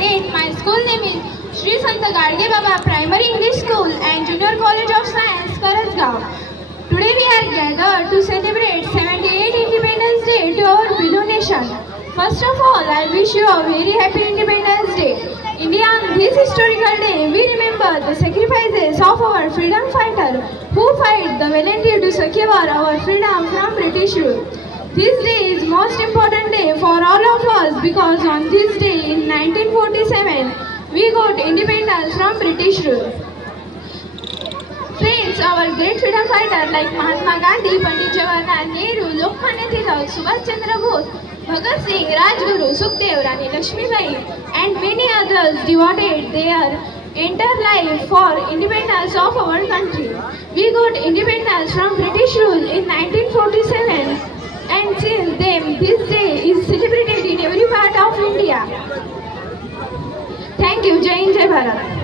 8. My school name is Sri Sant Gadge Baba Primary English School and Junior College of Science, Karasgaon. Today we are gathered to celebrate 78th Independence Day to our beloved nation. First of all, I wish you a very happy Independence Day. India, on this historical day, we remember the sacrifices of our freedom fighter who fight the valiantly to secure our freedom from British rule. This day is most important day for all of us because on this day in 1947 we got independence from British rule. Friends, our great freedom fighters like Mahatma Gandhi, Pandit Jawaharlal Nehru, Lokmanya Tilak, Subhash Chandra Bose, Bhagat Singh, Rajguru, Sukhdev, Rani Lakshmibai and many others devoted their entire life for independence of our country. We got independence from British rule in 1947 and since then this day is celebrated in every part of India. Thank you. Jai Hind, Jai Bharat.